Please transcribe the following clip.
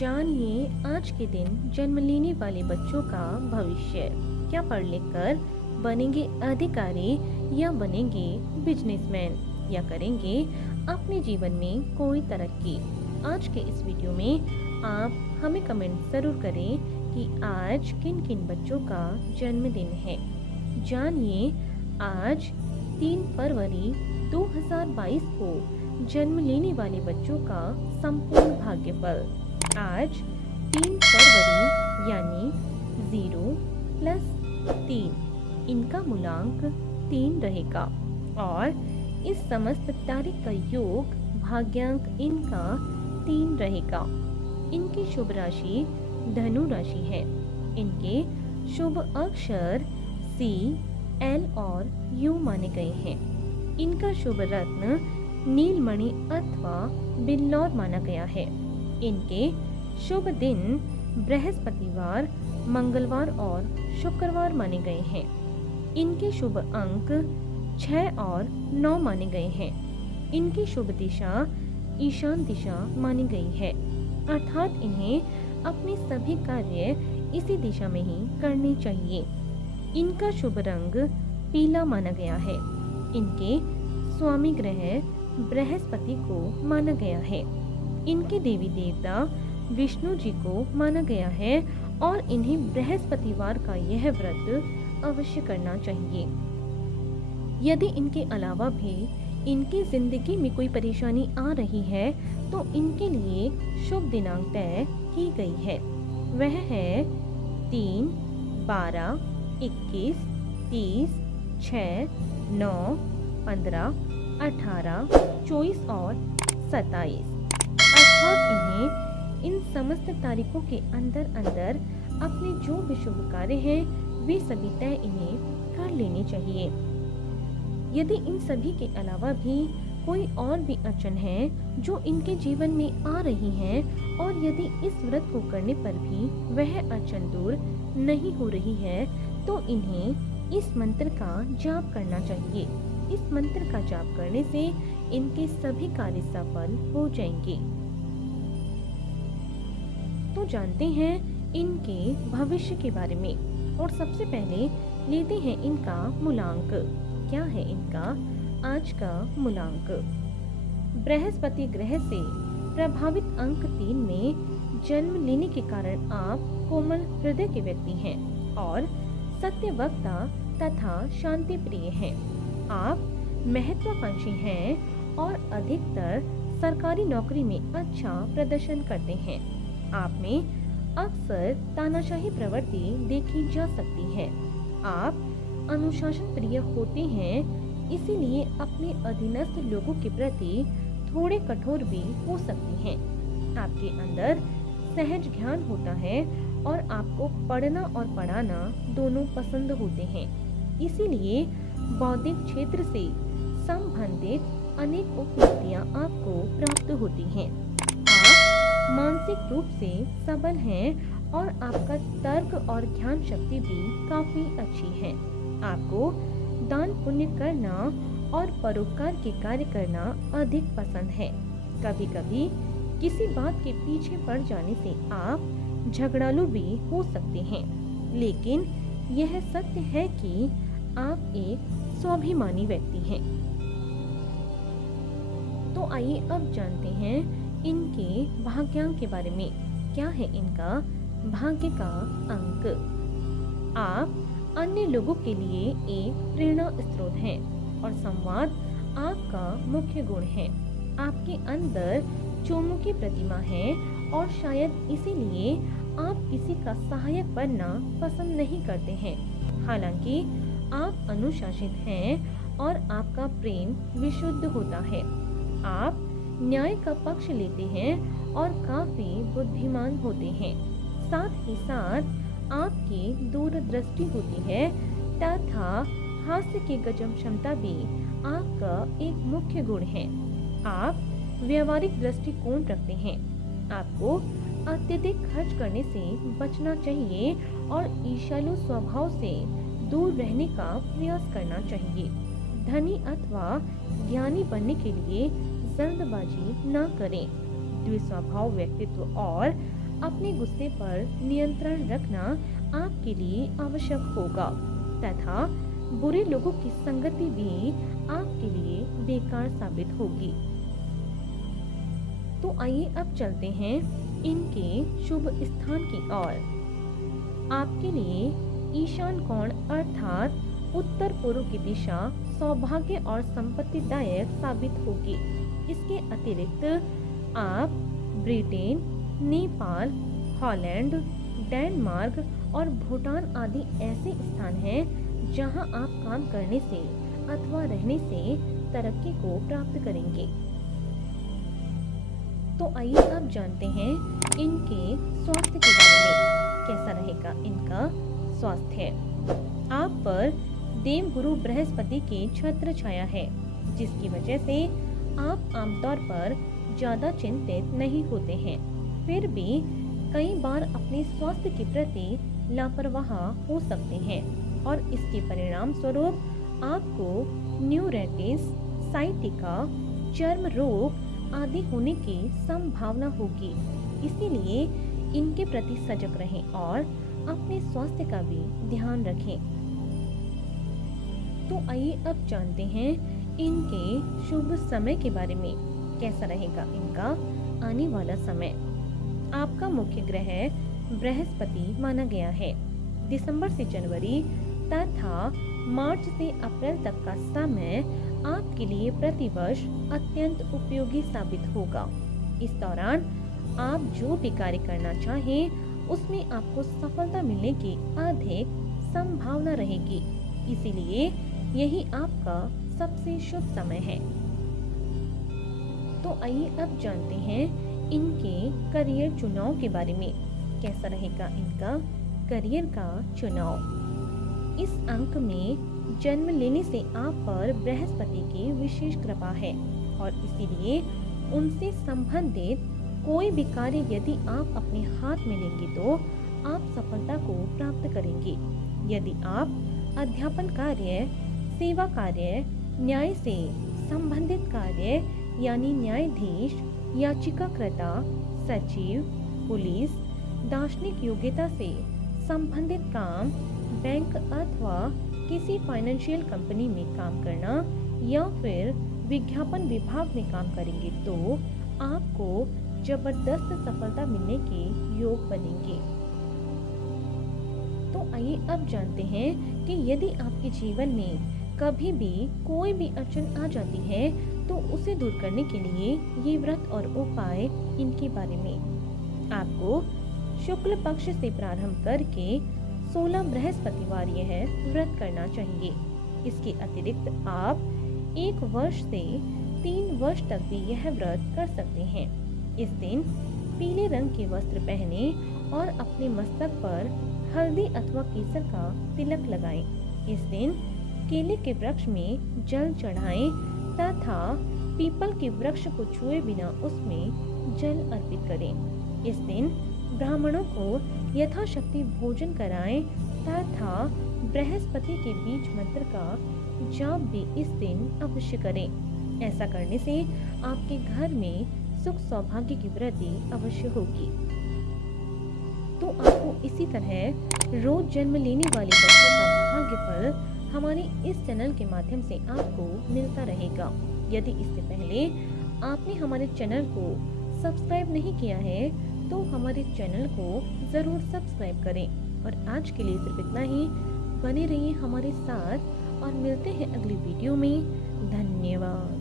जानिए आज के दिन जन्म लेने वाले बच्चों का भविष्य। क्या पढ़ लिख कर बनेंगे अधिकारी या बनेंगे बिजनेसमैन या करेंगे अपने जीवन में कोई तरक्की। आज के इस वीडियो में आप हमें कमेंट जरूर करें कि आज किन किन बच्चों का जन्मदिन है। जानिए आज 3 फरवरी 2022 को जन्म लेने वाले बच्चों का संपूर्ण भाग्यफल। आज 3 फरवरी यानी 0 + 3 इनका मूलांक 3 रहेगा और इस समस्त तारीख का योग भाग्यांक इनका 3 रहेगा। इनकी शुभ राशि धनु राशि है। इनके शुभ अक्षर C, L और U माने गए हैं। इनका शुभ रत्न नीलमणि अथवा बिल्लौर माना गया है। इनके शुभ दिन बृहस्पतिवार, मंगलवार और शुक्रवार माने गए हैं। इनके शुभ अंक 6 और 9 माने गए हैं। इनकी शुभ दिशा ईशान दिशा मानी गई है, अर्थात इन्हें अपने सभी कार्य इसी दिशा में ही करने चाहिए। इनका शुभ रंग पीला माना गया है। इनके स्वामी ग्रह बृहस्पति को माना गया है। इनके देवी देवता विष्णु जी को माना गया है और इन्हें बृहस्पतिवार का यह व्रत अवश्य करना चाहिए। यदि इनके अलावा भी इनकी जिंदगी में कोई परेशानी आ रही है तो इनके लिए शुभ दिनांक तय की गई है। वह है 3, 12, 21, 30, 6, 9, 15, 18, 24 और 27। अर्थात इन्हें इन समस्त तारीखों के अंदर अपने जो भी शुभ कार्य हैं वे सभी तय इन्हें कर लेने चाहिए। यदि इन सभी के अलावा भी कोई और भी अड़चन है जो इनके जीवन में आ रही हैं और यदि इस व्रत को करने पर भी वह अड़चन दूर नहीं हो रही है तो इन्हें इस मंत्र का जाप करना चाहिए। इस मंत्र का जाप करने से इनके सभी कार्य सफल हो जाएंगे। तो जानते हैं इनके भविष्य के बारे में और सबसे पहले लेते हैं इनका मूलांक। क्या है इनका आज का मूलांक? बृहस्पति ग्रह से प्रभावित अंक 3 में जन्म लेने के कारण आप कोमल हृदय के व्यक्ति हैं और सत्यवक्ता तथा शांति प्रिय हैं। आप महत्वाकांक्षी हैं और अधिकतर सरकारी नौकरी में अच्छा प्रदर्शन करते हैं। आप में अक्सर तानाशाही प्रवृत्ति देखी जा सकती है। आप अनुशासन प्रिय होते हैं, इसीलिए अपने अधीनस्थ लोगों के प्रति थोड़े कठोर भी हो सकते हैं। आपके अंदर सहज ज्ञान होता है और आपको पढ़ना और पढ़ाना दोनों पसंद होते हैं। इसीलिए बौद्धिक क्षेत्र से संबंधित अनेक उपलब्धियां आपको प्राप्त होती हैं। आप मानसिक रूप से सबल हैं और आपका तर्क और ज्ञान शक्ति भी काफी अच्छी है। आपको दान पुण्य करना और परोपकार के कार्य करना अधिक पसंद है। कभी कभी किसी बात के पीछे पड़ जाने से आप झगड़ालू भी हो सकते हैं, लेकिन यह सत्य है कि आप एक स्वाभिमानी व्यक्ति हैं। तो आइए अब जानते हैं इनके भाग्यांक के बारे में। क्या है इनका भाग्य का अंक? आप अन्य लोगों के लिए एक प्रेरणा स्रोत हैं और संवाद आपका मुख्य गुण है। आपके अंदर चौमुखी प्रतिमा है और शायद इसीलिए आप किसी का सहायक बनना पसंद नहीं करते हैं। हालांकि आप अनुशासित हैं और आपका प्रेम विशुद्ध होता है। आप न्याय का पक्ष लेते हैं और काफी बुद्धिमान होते हैं। साथ ही साथ आपकी दूरदृष्टि होती है तथा हास्य की गजब क्षमता भी आपका एक मुख्य गुण है। आप व्यवहारिक दृष्टिकोण रखते हैं। आपको अत्यधिक खर्च करने से बचना चाहिए और ईर्ष्यालु स्वभाव से दूर रहने का प्रयास करना चाहिए। धनी अथवा ज्ञानी बनने के लिए जल्दबाजी न करें। द्विस्वभाव व्यक्तित्व और अपने गुस्से पर नियंत्रण रखना आपके लिए आवश्यक होगा तथा बुरे लोगों की संगति भी आपके लिए बेकार साबित होगी। तो आइए अब चलते हैं इनके शुभ स्थान की ओर। आपके लिए ईशान कोण अर्थात उत्तर पूर्व की दिशा सौभाग्य और संपत्तिदायक साबित होगी। इसके अतिरिक्त आप ब्रिटेन, नेपाल, हॉलैंड, डेनमार्क और भूटान आदि ऐसे स्थान हैं जहां आप काम करने से अथवा रहने से तरक्की को प्राप्त करेंगे। तो आइए अब जानते हैं इनके स्वास्थ्य के बारे में। कैसा रहेगा इनका स्वास्थ्य। आप पर देवगुरु बृहस्पति की छत्र छाया है, जिसकी वजह से आप आमतौर पर ज्यादा चिंतित नहीं होते हैं। फिर भी कई बार अपने स्वास्थ्य के प्रति लापरवाह हो सकते हैं और इसके परिणाम स्वरूप आपको न्यूराइटिस, साइटिका, चर्म रोग आदि होने की संभावना होगी। इसीलिए इनके प्रति सजग रहें और अपने स्वास्थ्य का भी ध्यान रखें। तो आइए अब जानते हैं इनके शुभ समय के बारे में। कैसा रहेगा इनका आने वाला समय। आपका मुख्य ग्रह बृहस्पति माना गया है। दिसंबर से जनवरी तथा मार्च से अप्रैल तक का समय आपके लिए प्रतिवर्ष अत्यंत उपयोगी साबित होगा। इस दौरान आप जो भी कार्य करना चाहें उसमें आपको सफलता मिलने की अधिक संभावना रहेगी। इसीलिए यही आपका सबसे शुभ समय है। तो आइए अब जानते हैं इनके करियर चुनाव के बारे में। कैसा रहेगा इनका करियर का चुनाव। इस अंक में जन्म लेने से आप पर बृहस्पति की विशेष कृपा है और इसीलिए उनसे संबंधित कोई भी कार्य यदि आप अपने हाथ में लेंगे तो आप सफलता को प्राप्त करेंगे। यदि आप अध्यापन कार्य, सेवा कार्य, न्याय से संबंधित कार्य यानी न्यायाधीश, याचिकाकर्ता, सचिव, पुलिस, दार्शनिक योग्यता से संबंधित काम, बैंक अथवा किसी फाइनेंशियल कंपनी में काम करना या फिर विज्ञापन विभाग में काम करेंगे तो आपको जबरदस्त सफलता मिलने के योग बनेंगे। तो आइए अब जानते हैं कि यदि आपके जीवन में कभी भी कोई भी अड़चन आ जाती है तो उसे दूर करने के लिए ये व्रत और उपाय इनके बारे में। आपको शुक्ल पक्ष से प्रारंभ करके 16 बृहस्पतिवार यह व्रत करना चाहिए। इसके अतिरिक्त आप 1 वर्ष से 3 वर्ष तक भी यह व्रत कर सकते हैं। इस दिन पीले रंग के वस्त्र पहने और अपने मस्तक पर हल्दी अथवा केसर का तिलक लगाएं। इस दिन केले के वृक्ष में जल चढ़ाएं तथा पीपल के वृक्ष को छुए बिना उसमें जल अर्पित करें। इस दिन ब्राह्मणों को यथाशक्ति भोजन कराएं तथा बृहस्पति के बीज मंत्र का जाप भी इस दिन अवश्य करें। ऐसा करने से आपके घर में सुख सौभाग्य की वृद्धि अवश्य होगी। तो आपको इसी तरह रोज जन्म लेने वाले बच्चों का भाग्य फल हमारे इस चैनल के माध्यम से आपको मिलता रहेगा। यदि इससे पहले आपने हमारे चैनल को सब्सक्राइब नहीं किया है तो हमारे चैनल को जरूर सब्सक्राइब करें। और आज के लिए सिर्फ इतना ही। बने रहिए हमारे साथ और मिलते हैं अगली वीडियो में। धन्यवाद।